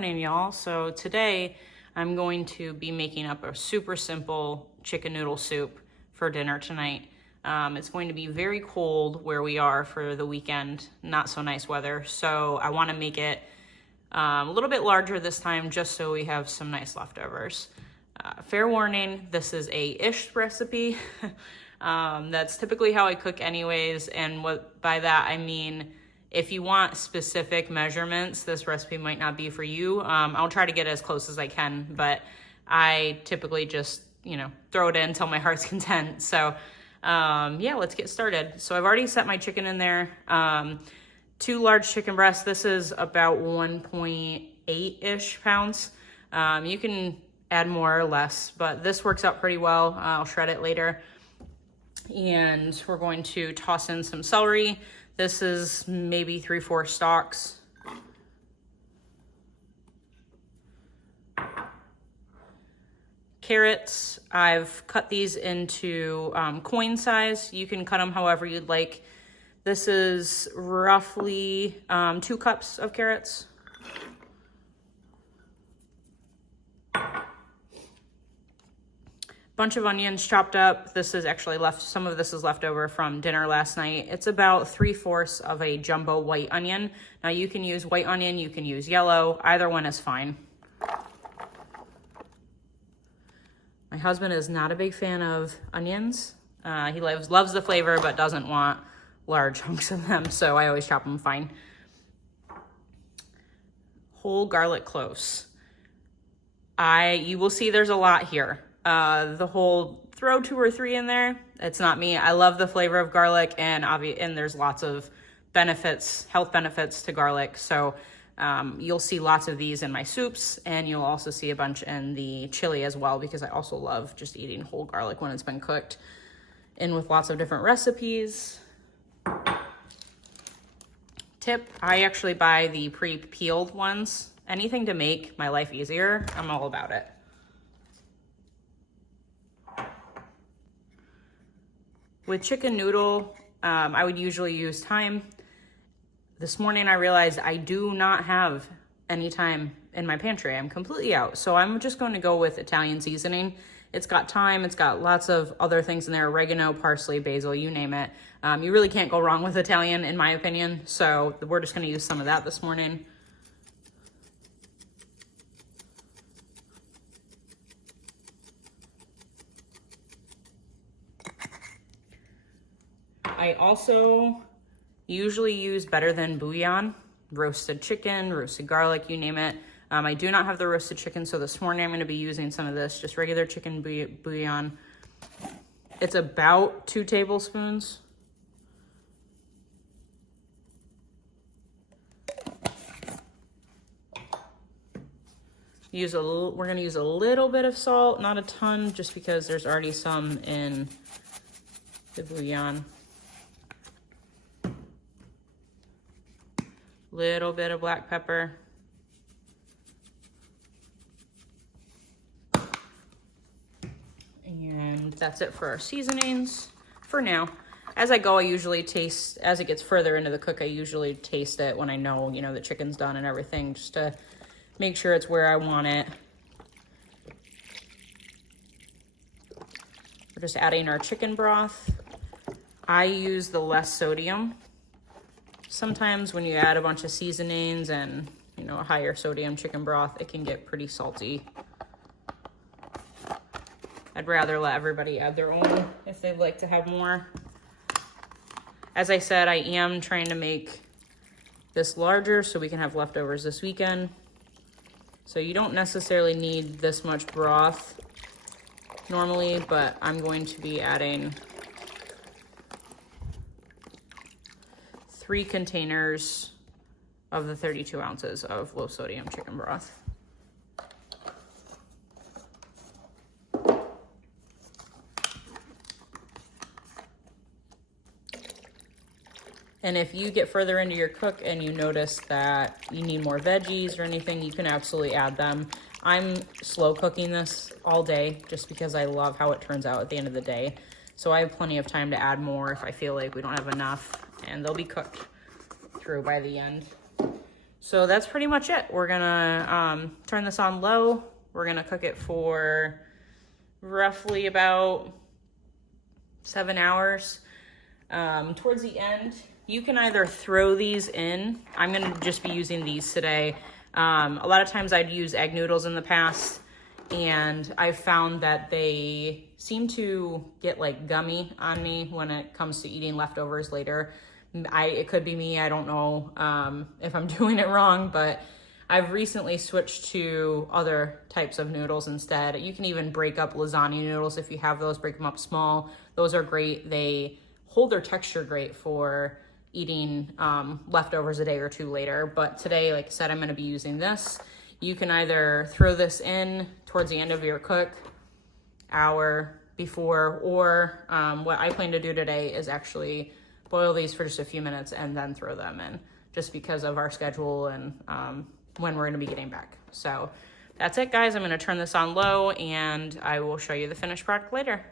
morning, y'all. So today I'm going to be making up a super simple chicken noodle soup for dinner tonight. It's going to be very cold where we are for the weekend, not so nice weather. So I want to make it a little bit larger this time just so we have some nice leftovers. Fair warning, this is a ish recipe. That's typically how I cook anyways, and by that I mean if you want specific measurements, this recipe might not be for you. I'll try to get as close as I can, but I typically just, throw it in until my heart's content. So yeah, let's get started. So I've already set my chicken in there. 2 large chicken breasts. This is about 1.8-ish pounds. You can add more or less, but this works out pretty well. I'll shred it later. And we're going to toss in some celery. This is maybe 3-4 stalks. Carrots, I've cut these into coin size. You can cut them however you'd like. This is roughly 2 cups of carrots. Bunch of onions chopped up. This is actually some of this is left over from dinner last night. It's about 3/4 of a jumbo white onion. Now you can use white onion, you can use yellow, either one is fine. My husband is not a big fan of onions. He loves the flavor, but doesn't want large hunks of them, so I always chop them fine. Whole garlic cloves. You will see there's a lot here. Throw 2 or 3 in there. It's not me. I love the flavor of garlic, and there's lots of health benefits to garlic. So you'll see lots of these in my soups, and you'll also see a bunch in the chili as well, because I also love just eating whole garlic when it's been cooked in with lots of different recipes. Tip, I actually buy the pre-peeled ones. Anything to make my life easier, I'm all about it. With chicken noodle, I would usually use thyme. This morning I realized I do not have any thyme in my pantry. I'm completely out. So I'm just going to go with Italian seasoning. It's got thyme, it's got lots of other things in there, oregano, parsley, basil, you name it. You really can't go wrong with Italian in my opinion. So we're just going to use some of that this morning. I also usually use better than bouillon, roasted chicken, roasted garlic, you name it. I do not have the roasted chicken, so this morning I'm going to be using some of this, just regular chicken bouillon. It's about 2 tablespoons. We're going to use a little bit of salt, not a ton, just because there's already some in the bouillon. Little bit of black pepper. And that's it for our seasonings for now. As I go, I usually taste, as it gets further into the cook, I usually taste it when I know, the chicken's done and everything, just to make sure it's where I want it. We're just adding our chicken broth. I use the less sodium. Sometimes when you add a bunch of seasonings and, a higher sodium chicken broth, it can get pretty salty. I'd rather let everybody add their own if they'd like to have more. As I said, I am trying to make this larger so we can have leftovers this weekend. So you don't necessarily need this much broth normally, but I'm going to be adding 3 containers of the 32 ounces of low sodium chicken broth. And if you get further into your cook and you notice that you need more veggies or anything, you can absolutely add them. I'm slow cooking this all day just because I love how it turns out at the end of the day. So I have plenty of time to add more if I feel like we don't have enough, and they'll be cooked through by the end. So that's pretty much it. We're gonna turn this on low. We're gonna cook it for roughly about 7 hours. Towards the end, you can either throw these in. I'm gonna just be using these today. A lot of times I'd use egg noodles in the past, and I've found that they seem to get like gummy on me when it comes to eating leftovers later. It could be me, I don't know if I'm doing it wrong, but I've recently switched to other types of noodles instead. You can even break up lasagna noodles if you have those, break them up small. Those are great. They hold their texture great for eating leftovers a day or two later. But today, like I said, I'm gonna be using this. You can either throw this in towards the end of your cook, hour before, or what I plan to do today is actually boil these for just a few minutes and then throw them in, just because of our schedule and when we're gonna be getting back. So that's it, guys. I'm gonna turn this on low and I will show you the finished product later.